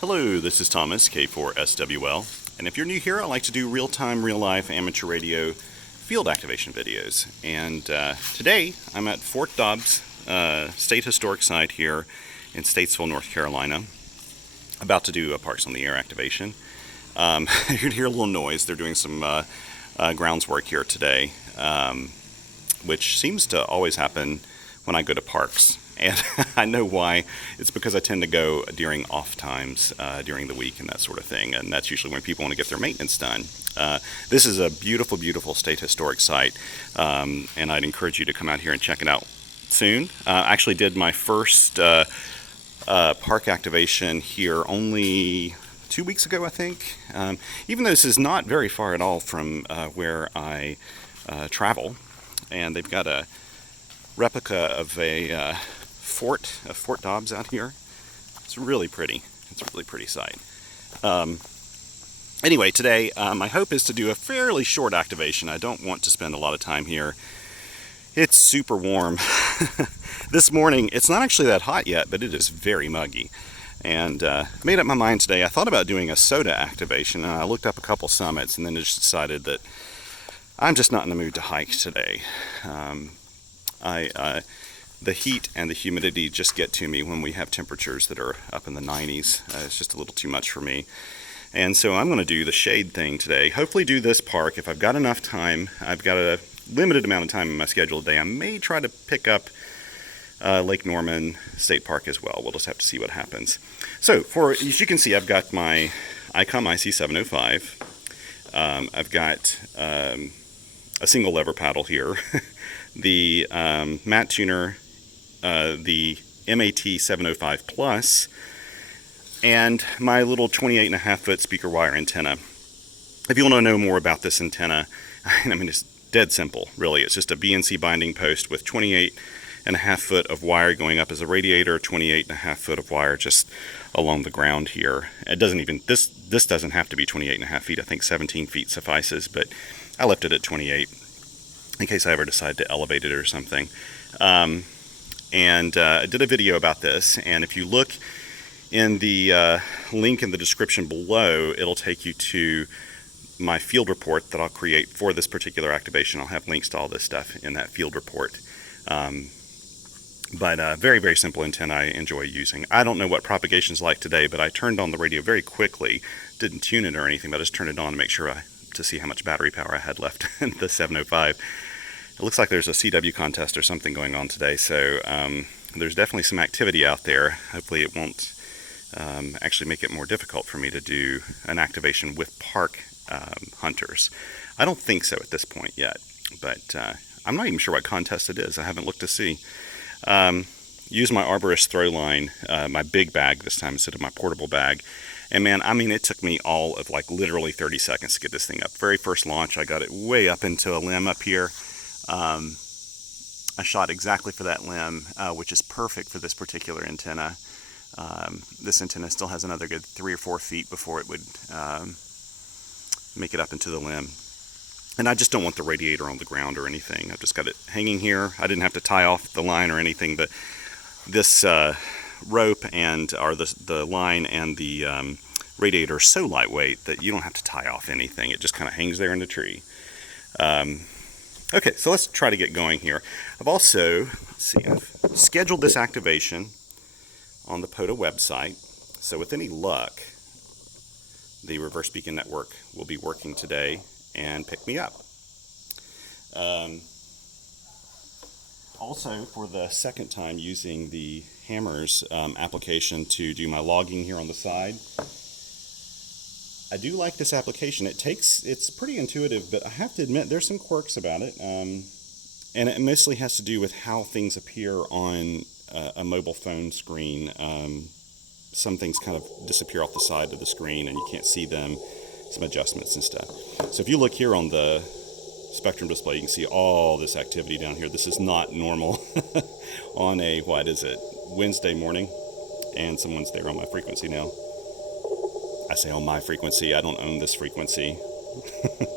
Hello, this is Thomas, K4SWL, and if you're new here, I like to do real-time, real-life amateur radio field activation videos. And today, I'm at Fort Dobbs State Historic Site here in Statesville, North Carolina, about to do a Parks on the Air activation. You're going to hear a little noise. They're doing some grounds work here today, which seems to always happen when I go to parks. And I know why. It's because I tend to go during off times during the week and that sort of thing. And that's usually when people want to get their maintenance done. This is a beautiful, beautiful state historic site. And I'd encourage you to come out here and check it out soon. I actually did my first park activation here only 2 weeks ago, I think. Even though this is not very far at all from where I travel. And they've got a replica of a Fort Dobbs out here. It's really pretty. It's a really pretty site. Anyway, today my hope is to do a fairly short activation. I don't want to spend a lot of time here. It's super warm. This morning, it's not actually that hot yet, but it is very muggy. And made up my mind today. I thought about doing a soda activation, and I looked up a couple summits, and then just decided that I'm just not in the mood to hike today. The heat and the humidity just get to me when we have temperatures that are up in the 90s. It's just a little too much for me. And so I'm going to do the shade thing today. Hopefully do this park. If I've got enough time, I've got a limited amount of time in my schedule today. I may try to pick up Lake Norman State Park as well. We'll just have to see what happens. So, as you can see, I've got my ICOM IC705. I've got a single lever paddle here. The Matt Tuner, the MAT 705 Plus, and my little 28.5 foot speaker wire antenna. If you want to know more about this antenna, I mean, it's dead simple, really. It's just a BNC binding post with 28.5 foot of wire going up as a radiator, 28.5 foot of wire just along the ground here. It doesn't even, this doesn't have to be 28.5 feet. I think 17 feet suffices, but I left it at 28 in case I ever decide to elevate it or something. I did a video about this, and if you look in the link in the description below, it'll take you to my field report that I'll create for this particular activation. I'll have links to all this stuff in that field report. Very, very simple antenna I enjoy using. I don't know what propagation's like today, but I turned on the radio very quickly. Didn't tune it or anything, but I just turned it on to make sure to see how much battery power I had left in the 705. It looks like there's a CW contest or something going on today, so there's definitely some activity out there. Hopefully it won't actually make it more difficult for me to do an activation with park hunters. I don't think so at this point yet, but I'm not even sure what contest it is. I haven't looked to see. Use my arborist throw line, my big bag this time instead of my portable bag. And man, I mean, it took me all of like literally 30 seconds to get this thing up. Very first launch, I got it way up into a limb up here. I shot exactly for that limb, which is perfect for this particular antenna. This antenna still has another good 3 or 4 feet before it would make it up into the limb. And I just don't want the radiator on the ground or anything. I've just got it hanging here. I didn't have to tie off the line or anything, but this rope or the line and the radiator are so lightweight that you don't have to tie off anything. It just kind of hangs there in the tree. Okay, so let's try to get going here. I've scheduled this activation on the POTA website. So with any luck, the Reverse Beacon Network will be working today and pick me up. Also, for the second time using the Hammers application to do my logging here on the side, I do like this application. It's pretty intuitive, but I have to admit there's some quirks about it, and it mostly has to do with how things appear on a mobile phone screen. Some things kind of disappear off the side of the screen and you can't see them, some adjustments and stuff. So if you look here on the spectrum display, you can see all this activity down here. This is not normal on a, Wednesday morning, and someone's there on my frequency now. I say on my frequency, I don't own this frequency.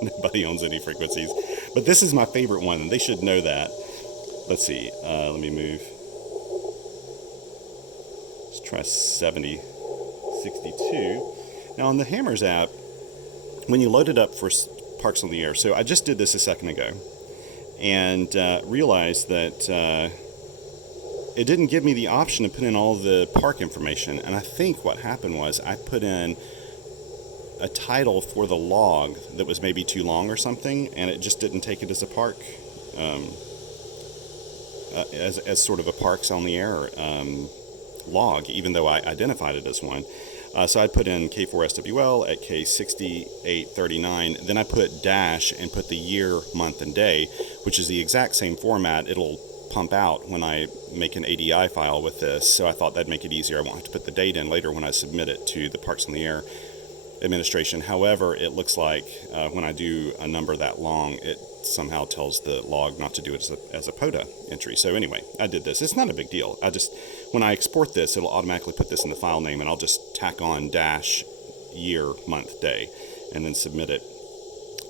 Nobody owns any frequencies. But this is my favorite one, and they should know that. Let's see, let me move. Let's try 70 62. Now on the Hammers app, when you load it up for Parks on the Air, so I just did this a second ago, and realized that it didn't give me the option to put in all the park information. And I think what happened was I put in a title for the log that was maybe too long or something, and it just didn't take it as a park, as sort of a Parks on the Air log, even though I identified it as one. So I put in K4SWL at K6839. Then I put dash and put the year, month, and day, which is the exact same format it'll pump out when I make an ADI file with this. So I thought that'd make it easier. I won't have to put the date in later when I submit it to the Parks on the Air administration. However, it looks like when I do a number that long, it somehow tells the log not to do it as a POTA entry. So anyway, I did this. It's not a big deal. When I export this, it'll automatically put this in the file name, and I'll just tack on dash year, month, day, and then submit it.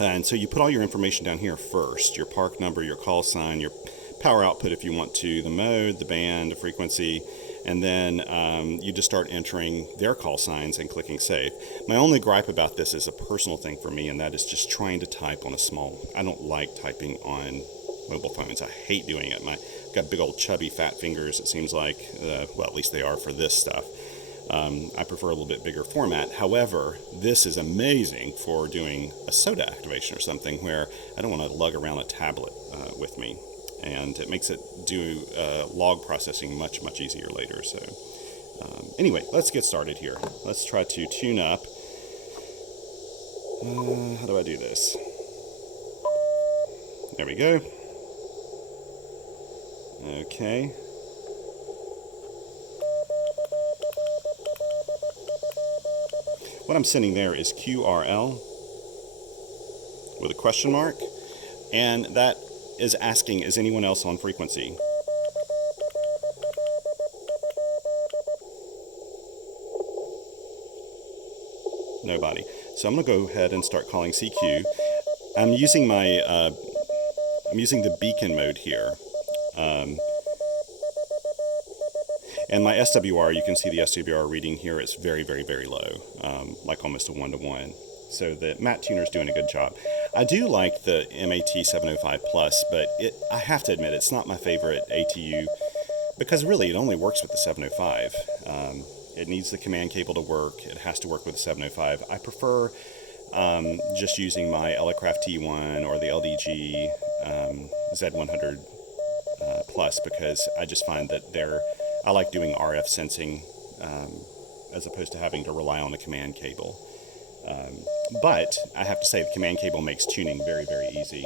And so you put all your information down here first: your park number, your call sign, your power output if you want to, the mode, the band, the frequency, and then you just start entering their call signs and clicking save. My only gripe about this is a personal thing for me, and that is just trying to type on a small. I don't like typing on mobile phones. I hate doing it. I've got big old chubby fat fingers, it seems like. Well, at least they are for this stuff. I prefer a little bit bigger format. However, this is amazing for doing a SOTA activation or something where I don't want to lug around a tablet with me. And it makes it do log processing much, much easier later. So anyway, let's get started here. Let's try to tune up. How do I do this? There we go. Okay. What I'm sending there is QRL with a question mark, and that is asking, is anyone else on frequency? Nobody. So I'm going to go ahead and start calling CQ. I'm using the beacon mode here. And my SWR, you can see the SWR reading here is very, very, very low, like almost a 1-to-1. So the Matt Tuner's doing a good job. I do like the MAT 705 Plus, but I have to admit it's not my favorite ATU because really it only works with the 705. It needs the command cable to work. It has to work with the 705. I prefer just using my Elecraft T1 or the LDG Z100 Plus because I just find that I like doing RF sensing as opposed to having to rely on the command cable. But I have to say the command cable makes tuning very, very easy.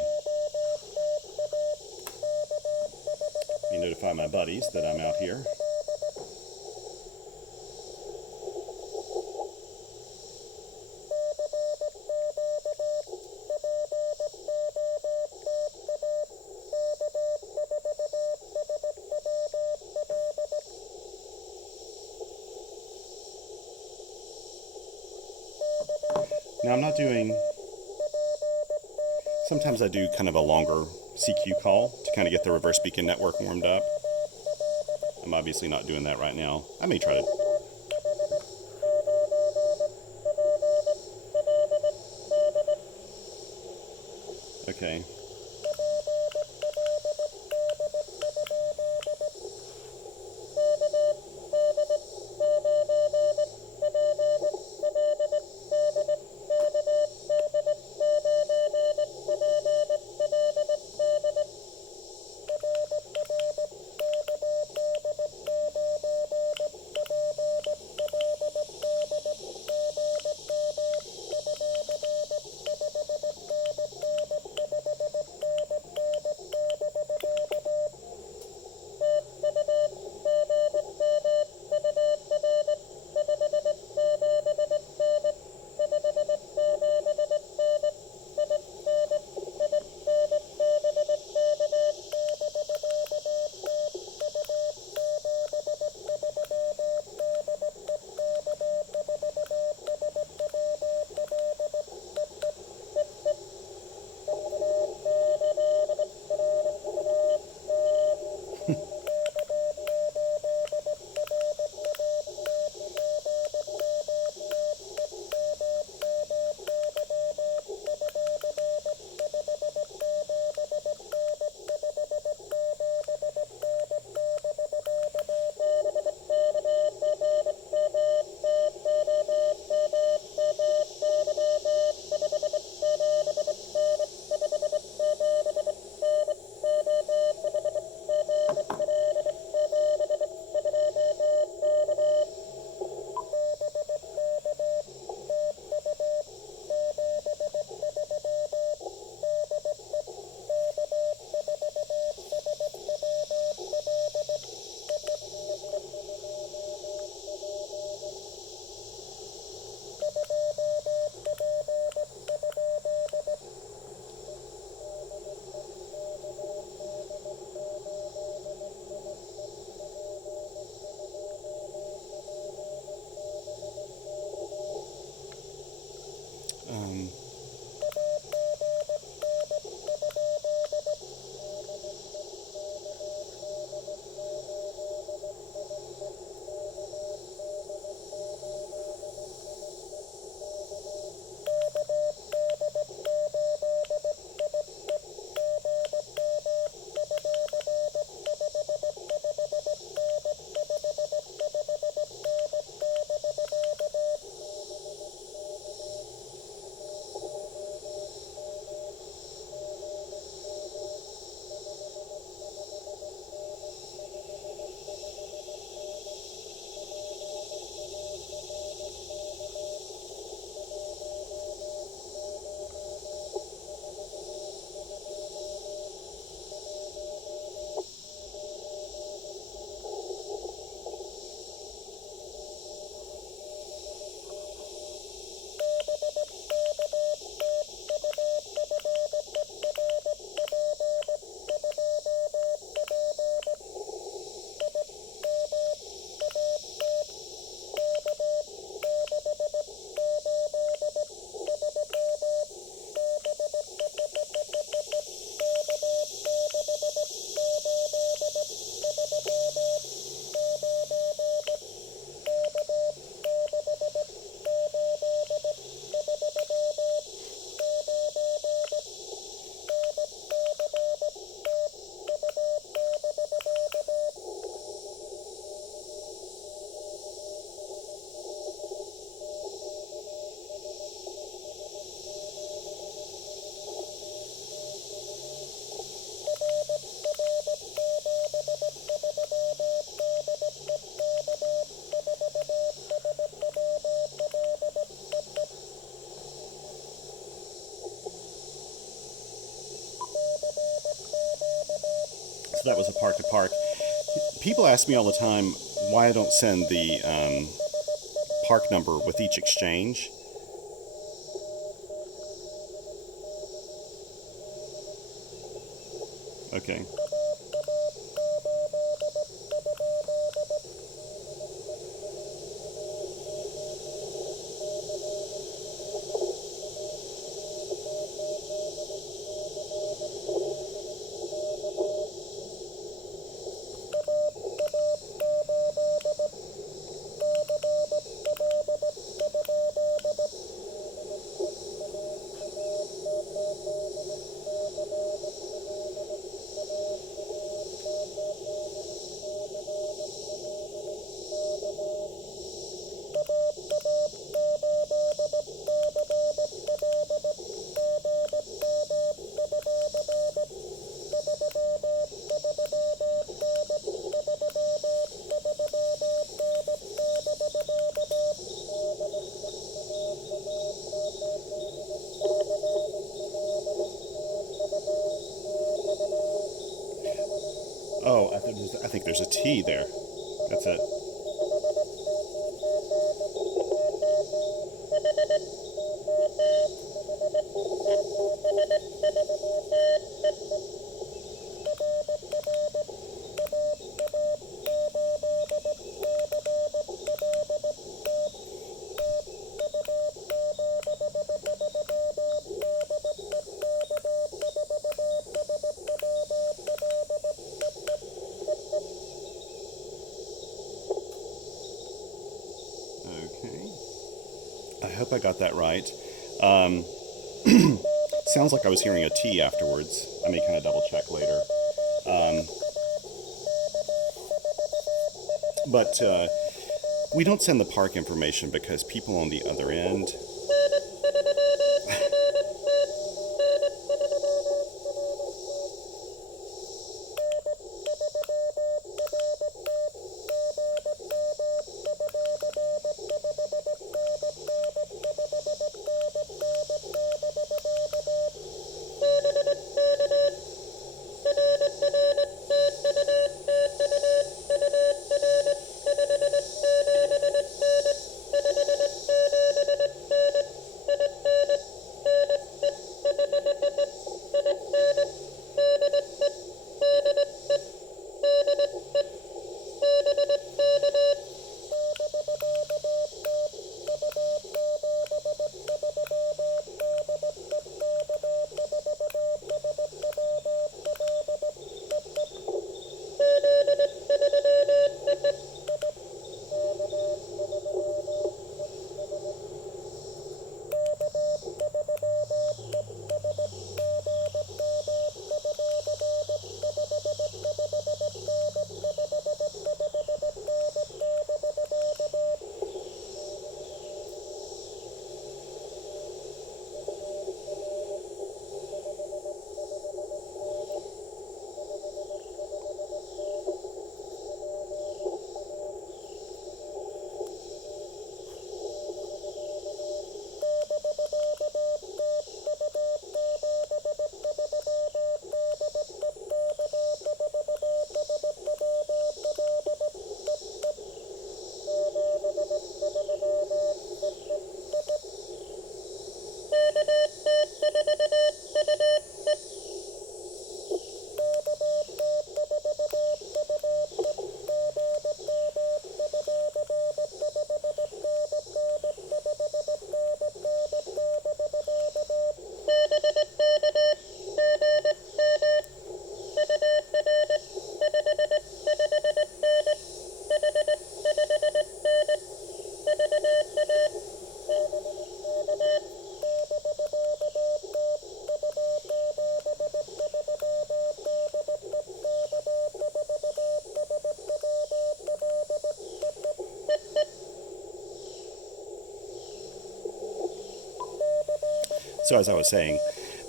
Let me notify my buddies that I'm out here. Now I'm not doing, sometimes I do kind of a longer CQ call to kind of get the reverse beacon network warmed up. I'm obviously not doing that right now. I may try to. Okay. So that was a park to park. People ask me all the time why I don't send the park number with each exchange. Okay. Oh, I think there's a T there. That's it. Okay. I hope I got that right. Um, sounds like I was hearing a T afterwards. I may kind of double check later. Um, but we don't send the park information because people on the other end. So as I was saying,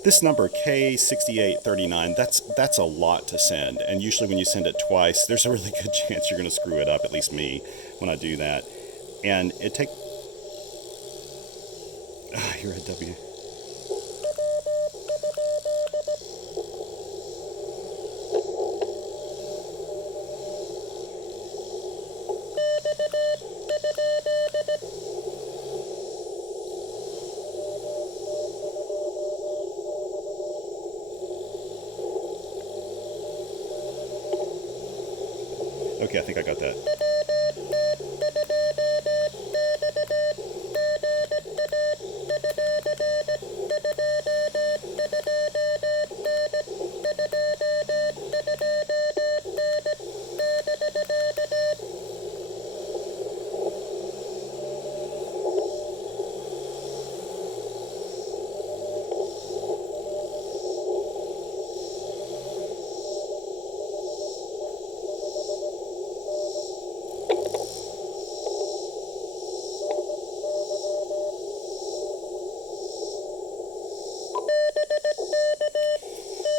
this number K6839, that's a lot to send. And usually when you send it twice, there's a really good chance you're going to screw it up, at least me, when I do that. And it takes... you're a W. Okay, I think I got that.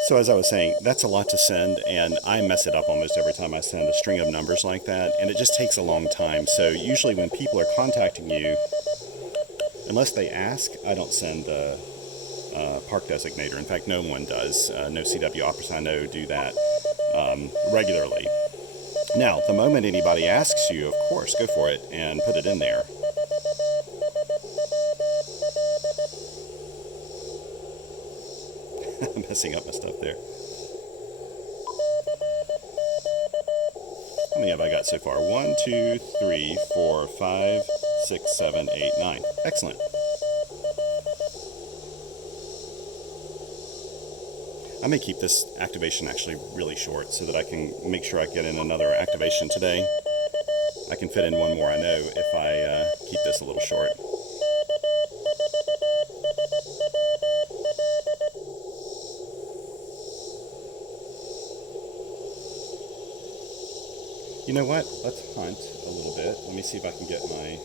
So as I was saying, that's a lot to send, and I mess it up almost every time I send a string of numbers like that, and it just takes a long time. So usually when people are contacting you, unless they ask, I don't send the park designator. In fact, no one does. No CW officers I know do that regularly. Now, the moment anybody asks you, of course, go for it and put it in there. I'm messing up my stuff there. How many have I got so far? 1, 2, 3, 4, 5, 6, 7, 8, 9. Excellent. I may keep this activation actually really short so that I can make sure I get in another activation today. I can fit in one more, I know, if I keep this a little short. You know what? Let's hunt a little bit. Let me see if I can get my...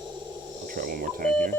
I'll try one more time here.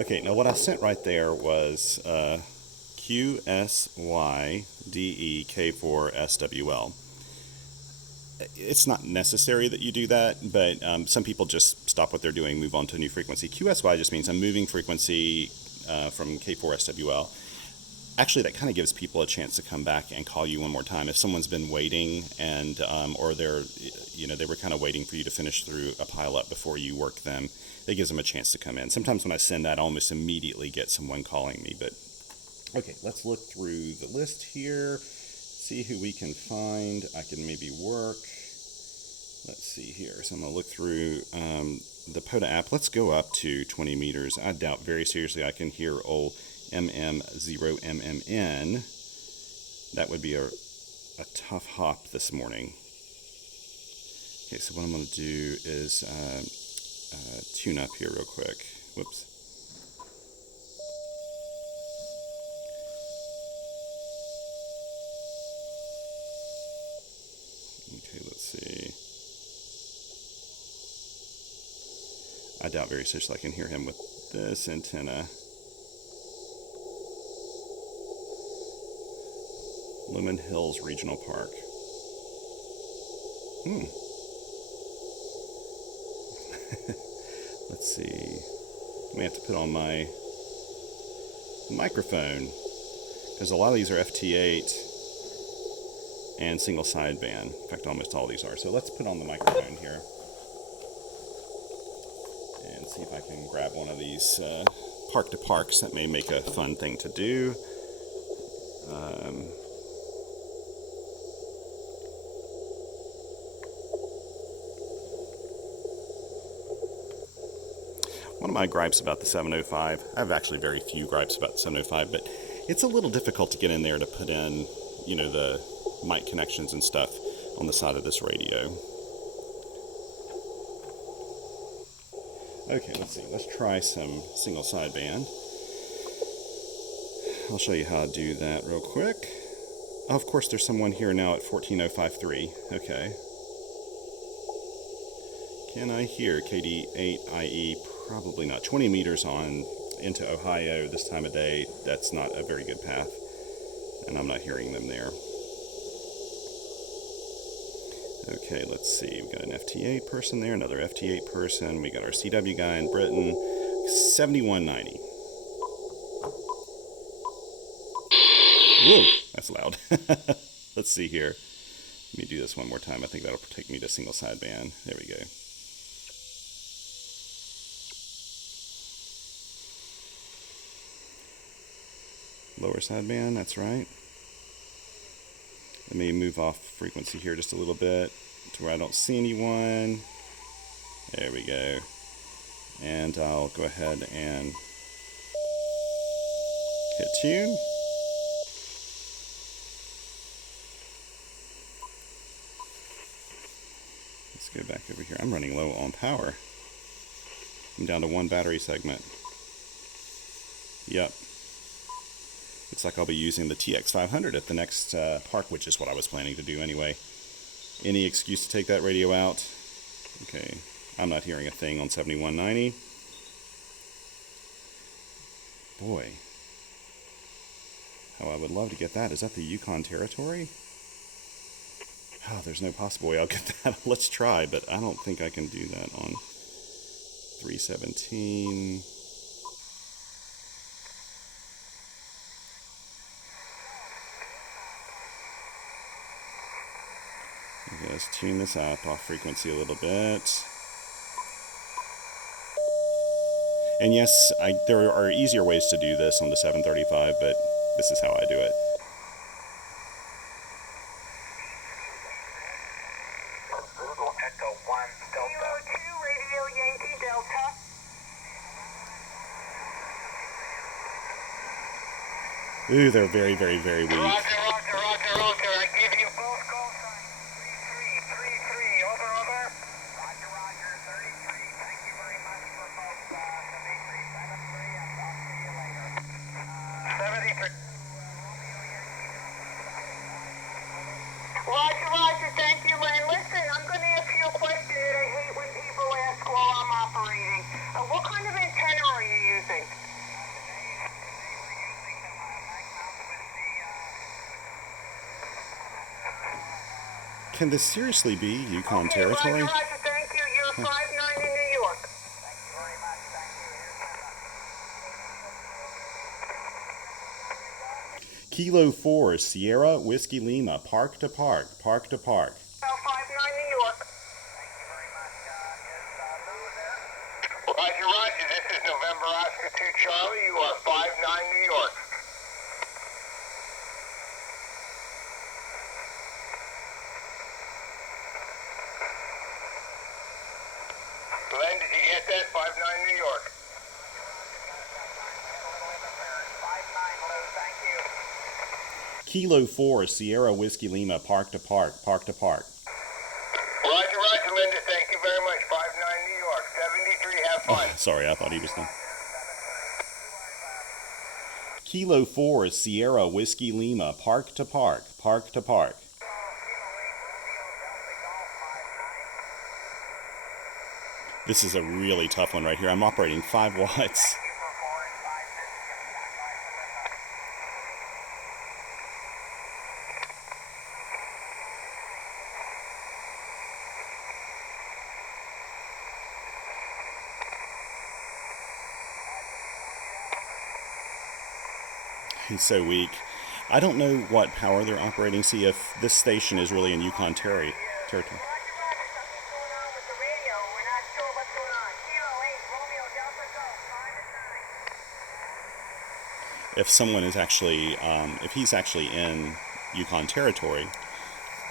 Okay, now what I sent right there was QSYDEK4SWL. It's not necessary that you do that, but some people just stop what they're doing, move on to a new frequency. QSY just means I'm moving frequency from K4SWL. Actually, that kind of gives people a chance to come back and call you one more time. If someone's been waiting and or they were kind of waiting for you to finish through a pileup before you work them, it gives them a chance to come in. Sometimes when I send that, I almost immediately get someone calling me. But okay, let's look through the list here, see who we can find. I can maybe work. Let's see here. So I'm going to look through the POTA app. Let's go up to 20 meters. I doubt very seriously I can hear old MM0MMN. That would be a tough hop this morning. Okay, so what I'm going to do is tune up here real quick. Whoops. Okay, let's see. I doubt very seriously I can hear him with this antenna. Lumen Hills Regional Park. Let's see. I may have to put on my microphone, because a lot of these are FT8 and single sideband. In fact, almost all these are. So let's put on the microphone here and see if I can grab one of these park to parks. That may make a fun thing to do. One of my gripes about the 705, I have actually very few gripes about the 705, but it's a little difficult to get in there to put in, you know, the mic connections and stuff on the side of this radio. Okay, let's see. Let's try some single sideband. I'll show you how to do that real quick. Oh, of course, there's someone here now at 14053. Okay. Can I hear KD8IE? Probably not. 20 meters on into Ohio this time of day. That's not a very good path, and I'm not hearing them there. Okay, let's see. We got an FT8 person there, another FT8 person. We got our CW guy in Britain. 7190. Whoa, that's loud. Let's see here. Let me do this one more time. I think that'll take me to single sideband. There we go. Lower sideband, that's right. Let me move off frequency here just a little bit to where I don't see anyone. There we go. And I'll go ahead and hit tune. Let's go back over here. I'm running low on power. I'm down to one battery segment. Yep. Looks like I'll be using the TX500 at the next park, which is what I was planning to do anyway. Any excuse to take that radio out? Okay, I'm not hearing a thing on 7190. Boy, how I would love to get that. Is that the Yukon Territory? Oh, there's no possible way I'll get that. Let's try, but I don't think I can do that on 317. Okay, let's tune this up off frequency a little bit. And yes, there are easier ways to do this on the 735, but this is how I do it. Echo 1 Delta. 2 Radio Yankee Delta. Ooh, they're very, very, very weak. Roger. I give you both call signs. 3333. Over. Roger. 33. Thank you very much for both. 7373. I'll talk to you later. 73. Roger. Thank you, Lynn. Listen, I'm going to ask you a question that I hate when people ask while I'm operating. What kind of antenna are you using? Can this seriously be Yukon Territory? Roger, thank you. You're 59 in New York. Thank you very much. Thank you. Kilo 4, Sierra Whiskey Lima, park to park. 59 New York. Thank you very much. Is Lou there? Roger. This is November Oscar 2 Charlie. You are 59 New York. Glenn, did you get that? 59 New York. 59 Lou, thank you. Kilo 4, Sierra Whiskey Lima, park to park. Roger, Linda. Thank you very much. 59 New York. 73, have fun. Oh, sorry, I thought he was done. Kilo 4, Sierra Whiskey Lima, park to park. This is a really tough one right here. I'm operating 5 watts. He's so weak. I don't know what power they're operating. See if this station is really in Yukon territory. Roger, Roger. Something's going on with the radio. We're not sure what's going on. Kilo 8, Romeo Delta, go. 5 and 9. If someone is actually, if he's actually in Yukon territory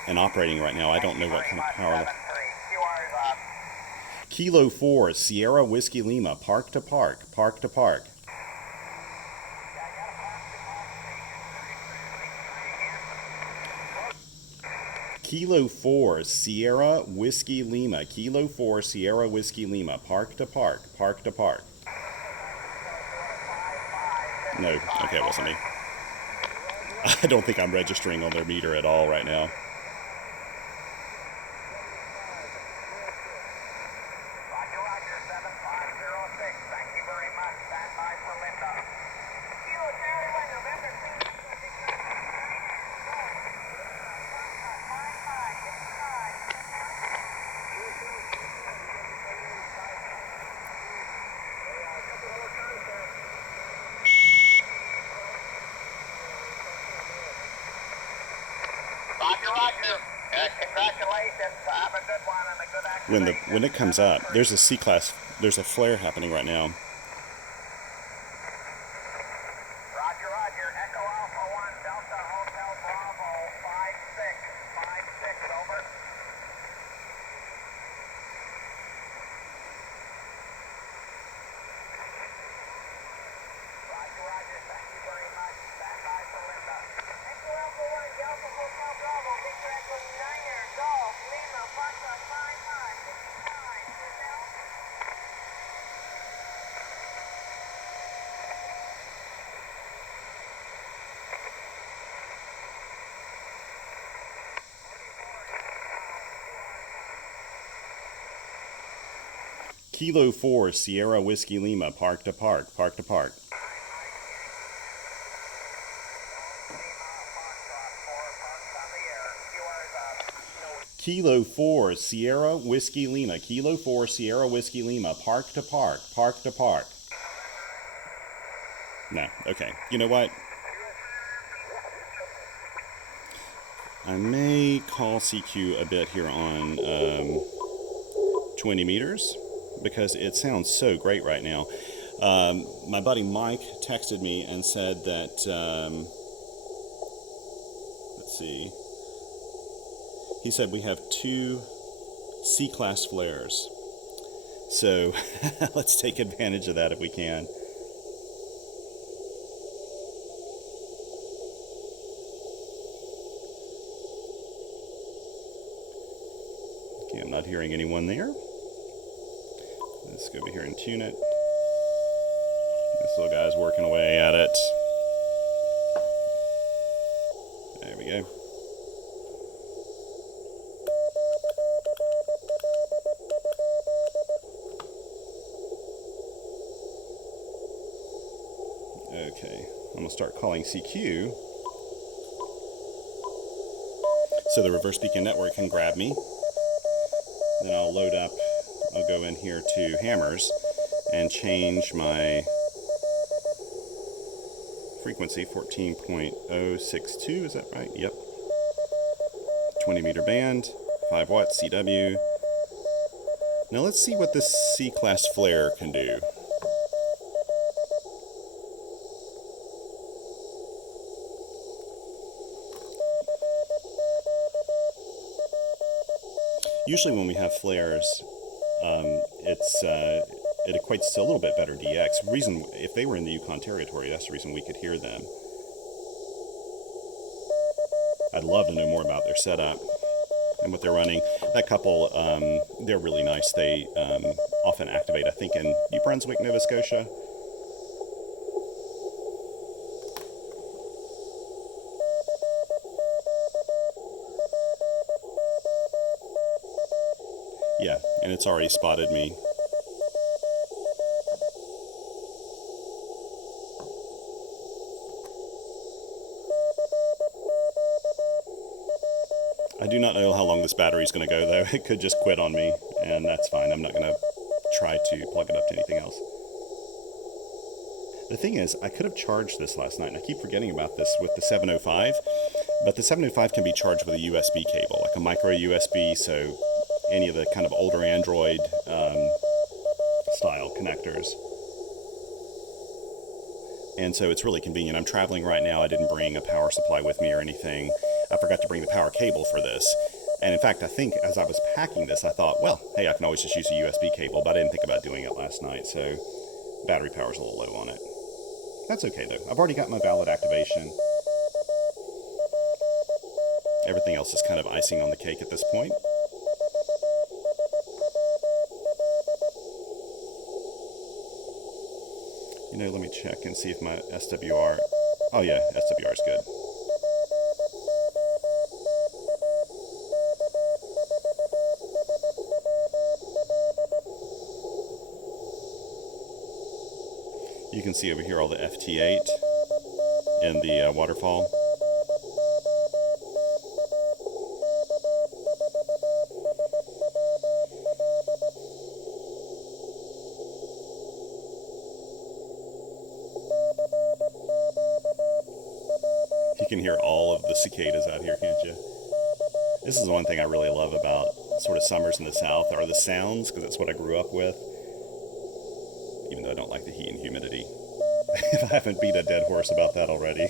and operating right now, I don't know what kind of power. QR's up. Kilo 4, Sierra Whiskey Lima, park to park, park to park. Kilo 4, Sierra Whiskey Lima, Kilo 4, Sierra Whiskey Lima, park to park, park to park. No, okay, it wasn't me. I don't think I'm registering on their meter at all right now. Roger, Roger, 7506. Thank you very much. Stand by for Linda. Kilo Charlie 1, November 3, Roger, Roger. Congratulations. Have a good one and a good activation. When it comes up, there's a C-class, there's a flare happening right now. Roger, Roger. Echo Alpha 1, Delta Hotel Bravo, 5656, over. Roger, Roger. Thank you very much. Stand by for Linda. Echo Alpha 1, Delta Hotel Bravo, Victor Echo Niner, Golf, Lima, Foxtrot 5555, Brazil. Kilo 4, Sierra Whiskey Lima, park to park, park to park. Kilo 4, Sierra Whiskey Lima, Kilo 4, Sierra Whiskey Lima, park to park, park to park. No, okay. You know what? I may call CQ a bit here on 20 meters because it sounds so great right now. My buddy Mike texted me and said that, let's see, he said we have 2 C-class flares. So let's take advantage of that if we can. Okay, I'm not hearing anyone there. Let's go over here and tune it. This little guy's working away at it. There we go. Okay, I'm going to start calling CQ so the reverse beacon network can grab me. Then I'll load up, I'll go in here to hammers and change my frequency, 14.062, is that right? Yep. 20 meter band, 5 watts CW. Now let's see what this C-class flare can do. Usually when we have flares, it equates to a little bit better DX. Reason, if they were in the Yukon territory, that's the reason we could hear them. I'd love to know more about their setup and what they're running. That couple, they're really nice. They often activate, I think, in New Brunswick, Nova Scotia. Yeah, and it's already spotted me. I do not know how long this battery's going to go, though. It could just quit on me, and that's fine. I'm not going to try to plug it up to anything else. The thing is, I could have charged this last night, and I keep forgetting about this with the 705, but the 705 can be charged with a USB cable, like a micro USB, so any of the kind of older Android style connectors. And so it's really convenient. I'm traveling right now. I didn't bring a power supply with me or anything. I forgot to bring the power cable for this. And in fact, I think as I was packing this, I thought, well, hey, I can always just use a USB cable, but I didn't think about doing it last night, so battery power's a little low on it. That's okay, though. I've already got my valid activation. Everything else is kind of icing on the cake at this point. You know, let me check and see if my SWR... Oh yeah, SWR is good. You can see over here all the FT8 in the waterfall. You can hear all of the cicadas out here, can't you? This is the one thing I really love about sort of summers in the South, are the sounds, because that's what I grew up with. Even though I don't like the heat and humidity. If I haven't beat a dead horse about that already.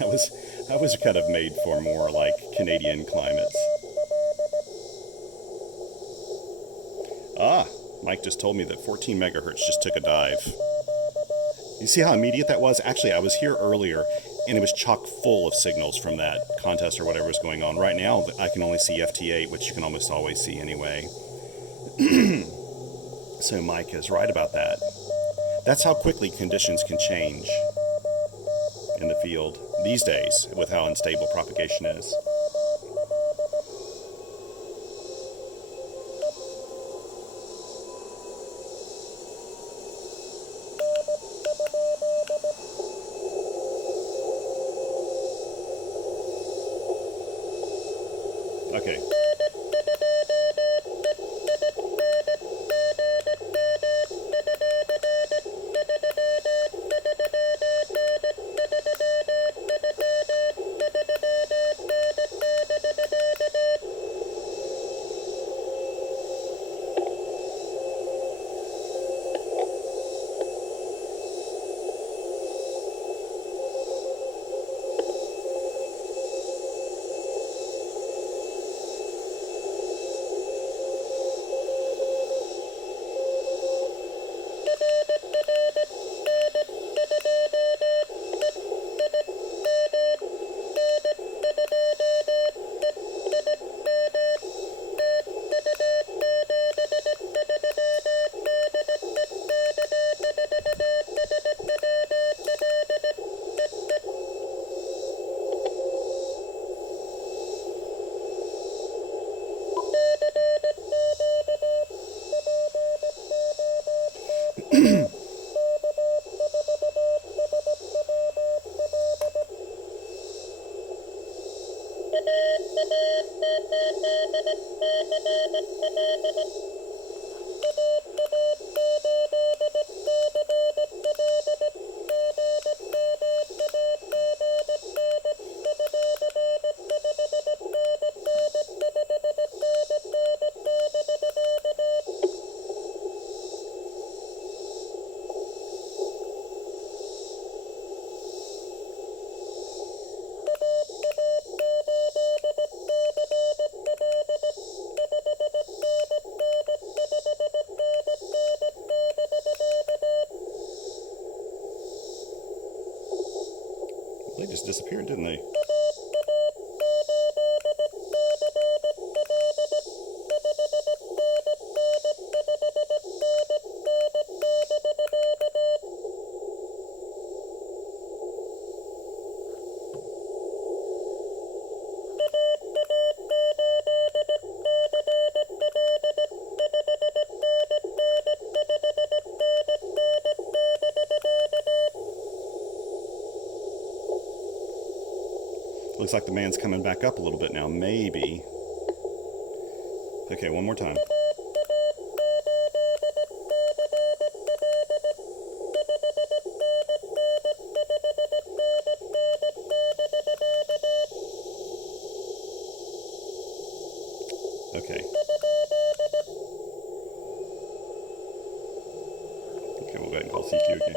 I was kind of made for more like Canadian climates. Ah, Mike just told me that 14 megahertz just took a dive. You see how immediate that was? Actually, I was here earlier, and it was chock full of signals from that contest or whatever was going on. Right now, I can only see FT8, which you can almost always see anyway. So Mike is right about that. That's how quickly conditions can change in the field these days with how unstable propagation is. Okay. They just disappeared, didn't they? Looks like the man's coming back up a little bit now, maybe. Okay, one more time. Okay. Okay, we'll go ahead and call CQ again.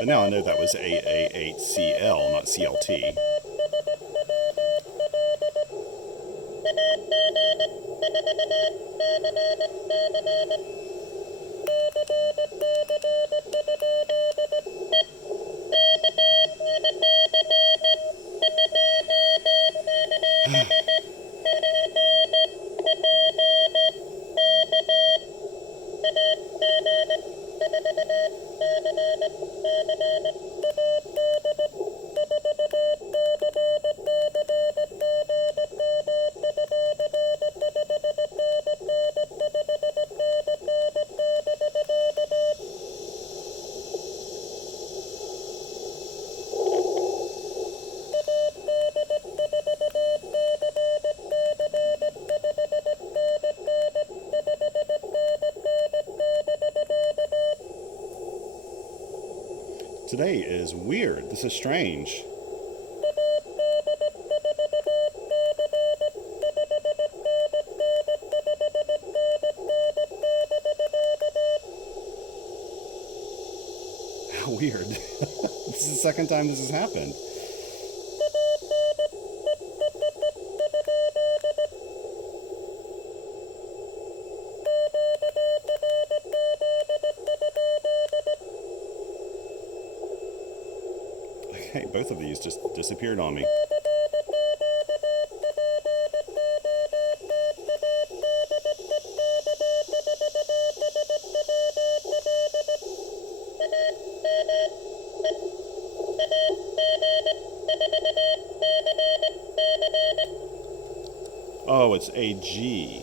But now I know that was AA8CL, not CLT. Today is weird. This is strange. How weird. This is the second time this has happened. Okay, both of these just disappeared on me. Oh, it's AG.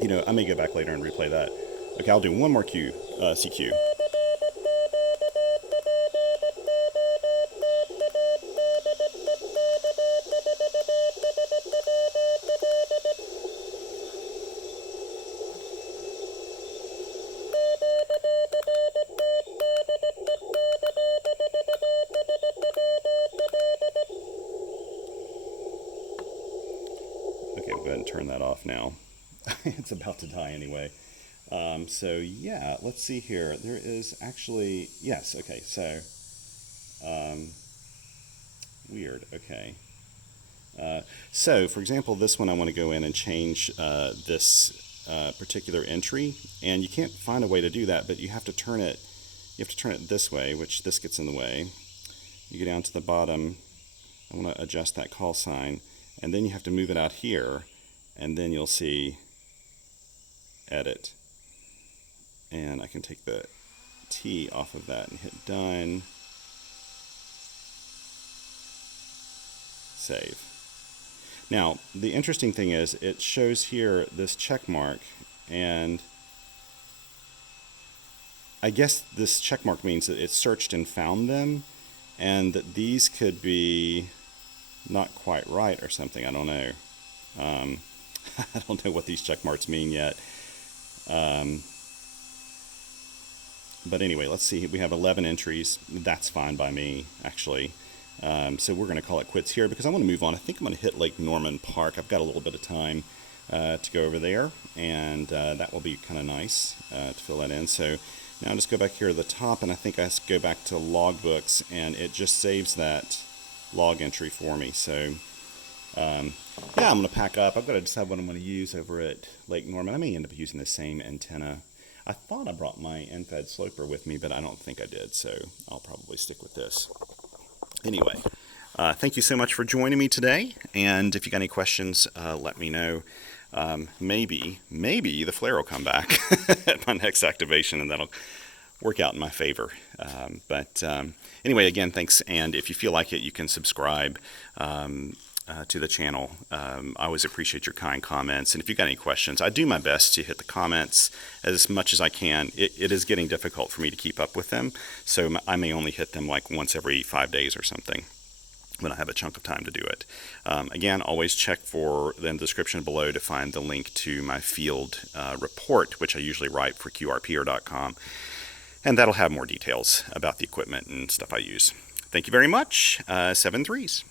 You know, I may go back later and replay that. Okay, I'll do one more CQ. Okay, we'll go ahead and turn that off now. It's about to die anyway. So yeah, let's see here. There is actually, yes, okay, so, weird, okay. So, for example, this one I want to go in and change this particular entry, and you can't find a way to do that, but you have to turn it this way, which this gets in the way. You go down to the bottom, I want to adjust that call sign, and then you have to move it out here, and then you'll see edit. And I can take the T off of that and hit done. Save. Now, the interesting thing is it shows here this check mark, and I guess this check mark means that it searched and found them, and that these could be not quite right or something. I don't know. I don't know what these check marks mean yet. But anyway, let's see. We have 11 entries. That's fine by me, actually. So we're going to call it quits here because I want to move on. I think I'm going to hit Lake Norman Park. I've got a little bit of time to go over there, and that will be kind of nice to fill that in. So now I'll just go back here to the top, and I think I go back to logbooks, and it just saves that log entry for me. So yeah, I'm going to pack up. I've got to decide what I'm going to use over at Lake Norman. I may end up using the same antenna. I thought I brought my end-fed sloper with me, but I don't think I did, so I'll probably stick with this. Anyway, thank you so much for joining me today, and if you got any questions, let me know. maybe the flare will come back at my next activation, and that'll work out in my favor. But anyway, again, thanks. And if you feel like it, you can subscribe to the channel. I always appreciate your kind comments. And if you've got any questions, I do my best to hit the comments as much as I can. It is getting difficult for me to keep up with them, so I may only hit them like once every 5 days or something when I have a chunk of time to do it. Again, always check for in the description below to find the link to my field report, which I usually write for qrpeer.com. And that'll have more details about the equipment and stuff I use. Thank you very much. 7 3s.